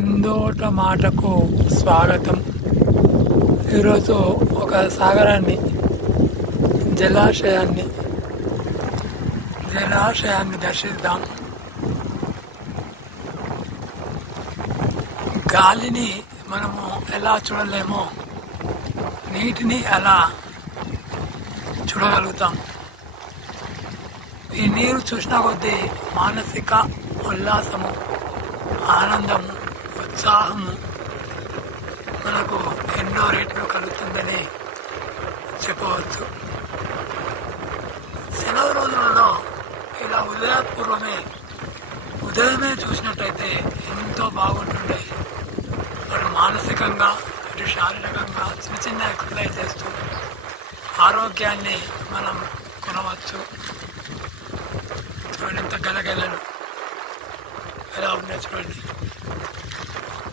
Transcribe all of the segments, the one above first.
ఇందోట మాటకు స్వాగతం. ఈరోజు ఒక సాగరాన్ని జలాశయాన్ని దర్శిద్దాం. గాలిని మనము ఎలా చూడలేమో నీటిని అలా చూడగలుగుతాం. ఈ నీరు చూసిన కొద్దీ మానసిక ఉల్లాసము, ఆనందము, ఉత్సాహము మనకు ఎన్నో రేట్లు కలుగుతుందని చెప్పవచ్చు. సెలవు రోజులలో ఇలా ఉదయమే చూసినట్టయితే ఎంతో బాగుంటుండే. అటు మానసికంగా ఇటు శారీరకంగా చిన్న ఎక్సర్సైజ్ చేస్తూ ఆరోగ్యాన్ని మనం కొనవచ్చు. చూడండి ఎంత గలగలలు ఎలా ఉన్నాయి చూడండి.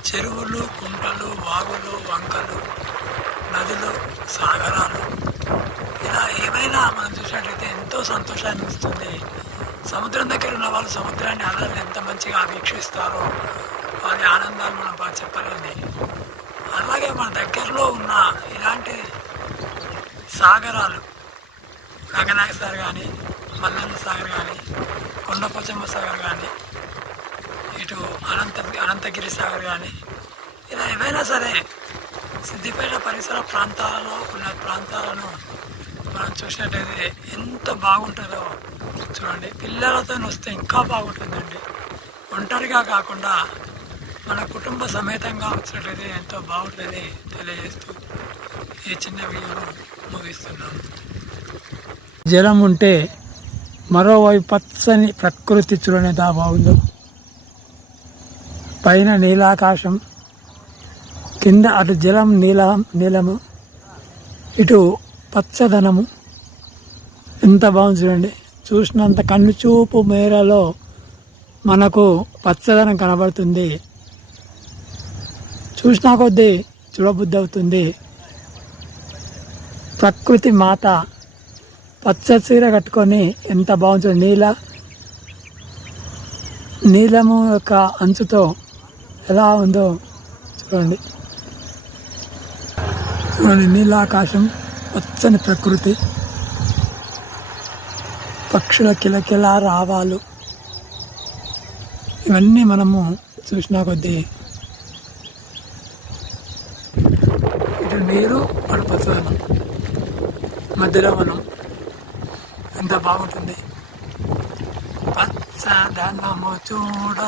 చెరువులు, కుంటలు, వాగులు, వంకలు, నదులు, సాగరాలు ఇలా ఏమైనా మనం చూసినట్లయితే ఎంతో సంతోషాన్ని ఇస్తుంది. సముద్రం దగ్గర ఉన్న వాళ్ళు సముద్రాన్ని అలలు ఎంత మంచిగా వీక్షిస్తారో వారి ఆనందాలు మనం బాగా చెప్పాలండి. అలాగే మన దగ్గరలో ఉన్న ఇలాంటి సాగరాలు గగనాయ సాగర్ కానీ, మల్లన్న సాగర్ కానీ, కొండపోచమ్మ సాగర్ కానీ, ఇటు అనంతగిరి సాగర్ కానీ ఇలా ఏవైనా సరే సిద్దిపేట పరిసర ప్రాంతాలలో ఉన్న ప్రాంతాలను మనం చూసినట్టయితే ఎంత బాగుంటుందో చూడండి. పిల్లలతో వస్తే ఇంకా బాగుంటుందండి. ఒంటరిగా కాకుండా మన కుటుంబ సమేతంగా వచ్చినట్లయితే ఎంతో బాగుంటుంది తెలియజేస్తూ ఈ చిన్న వీడియోను ముగిస్తున్నాను. జలం ఉంటే మరోవైపు పచ్చని ప్రకృతి చూడని దా బాగుందో. పైన నీలాకాశం, కింద అటు జలం నీలము, ఇటు పచ్చదనము ఎంత బాగుంది చూడండి. చూసినంత కన్ను చూపు మేరలో మనకు పచ్చదనం కనబడుతుంది. చూసినా కొద్దీ చూడబుద్ధి అవుతుంది. ప్రకృతి మాత పచ్చ చీర కట్టుకొని ఎంత బాగుంటుంది. నీలము యొక్క అంచుతో ఎలా ఉందో చూడండి. నీలాకాశం, పచ్చని ప్రకృతి, పక్షుల కిలకిల రావాలు ఇవన్నీ మనము చూసినా కొద్దీ ఇటు నీరు అటు పచ్చదనం మధ్యలో మనం ఎంత బాగుంటుంది. పచ్చదనము చూడ